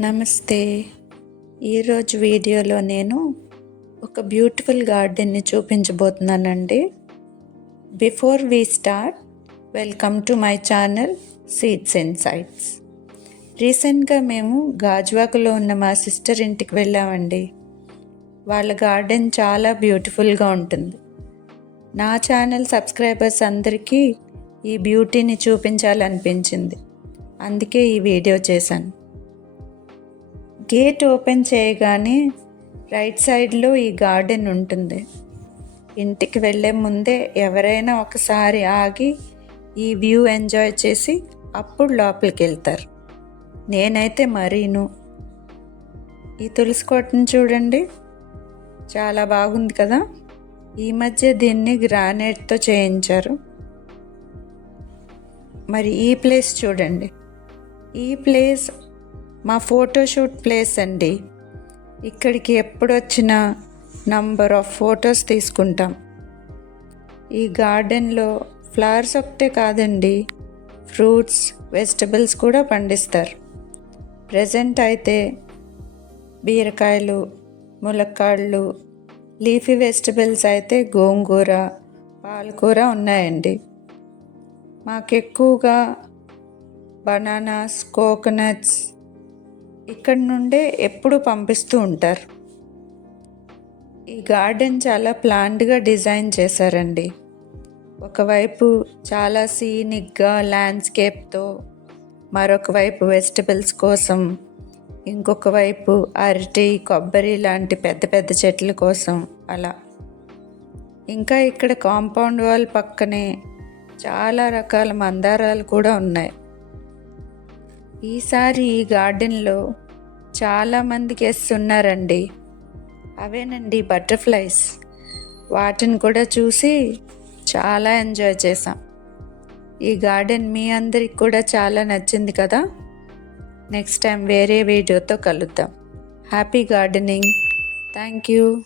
నమస్తే. ఈరోజు వీడియోలో నేను ఒక బ్యూటిఫుల్ గార్డెన్ని చూపించబోతున్నానండి. Before we start, welcome to my channel seeds and sites. రీసెంట్గా మేము గాజువాకలో ఉన్న మా సిస్టర్ ఇంటికి వెళ్ళామండి. వాళ్ళ గార్డెన్ చాలా బ్యూటిఫుల్గా ఉంటుంది. నా ఛానల్ సబ్స్క్రైబర్స్ అందరికీ ఈ బ్యూటీని చూపించాలనిపించింది. అందుకే ఈ వీడియో చేశాను. గేట్ ఓపెన్ చేయగానే రైట్ సైడ్లో ఈ గార్డెన్ ఉంటుంది. ఇంటికి వెళ్ళే ముందే ఎవరైనా ఒకసారి ఆగి ఈ వ్యూ ఎంజాయ్ చేసి అప్పుడు లోపలికి వెళ్తారు. నేనైతే మరీను. ఈ తులసి కోటను చూడండి, చాలా బాగుంది కదా. ఈ మధ్య దీన్ని గ్రానైట్తో చేయించారు. మరి ఈ ప్లేస్ చూడండి. ఈ ప్లేస్ మా ఫోటోషూట్ ప్లేస్ అండి. ఇక్కడికి ఎప్పుడు వచ్చినా నంబర్ ఆఫ్ ఫొటోస్ తీసుకుంటాం. ఈ గార్డెన్లో ఫ్లవర్స్ ఒకటే కాదండి, ఫ్రూట్స్, వెజిటబుల్స్ కూడా పండిస్తారు. ప్రజెంట్ అయితే బీరకాయలు, ములక్కాడలు, లీఫీ వెజిటబుల్స్ అయితే గోంగూర, పాలకూర ఉన్నాయండి. మాకు ఎక్కువగా బనానాస్, కోకోనట్స్ ఇక్కడి నుండే ఎప్పుడు పంపిస్తూ ఉంటారు. ఈ గార్డెన్ చాలా ప్లాన్డ్గా డిజైన్ చేశారండి. ఒకవైపు చాలా సీనిక్గా ల్యాండ్స్కేప్తో, మరొక వైపు వెజిటబుల్స్ కోసం, ఇంకొక వైపు అరటి, కొబ్బరి లాంటి పెద్ద పెద్ద చెట్ల కోసం అలా. ఇంకా ఇక్కడ కాంపౌండ్ వాల్ పక్కనే చాలా రకాల మందారాలు కూడా ఉన్నాయి. ఈసారి ఈ గార్డెన్లో చాలామంది గెస్ట్స్ ఉన్నారండి. అవేనండి బటర్ఫ్లైస్. వాటిని కూడా చూసి చాలా ఎంజాయ్ చేసాం. ఈ గార్డెన్ మీ అందరికి కూడా చాలా నచ్చింది కదా. నెక్స్ట్ టైం వేరే వీడియోతో కలుద్దాం. Happy gardening. Thank you.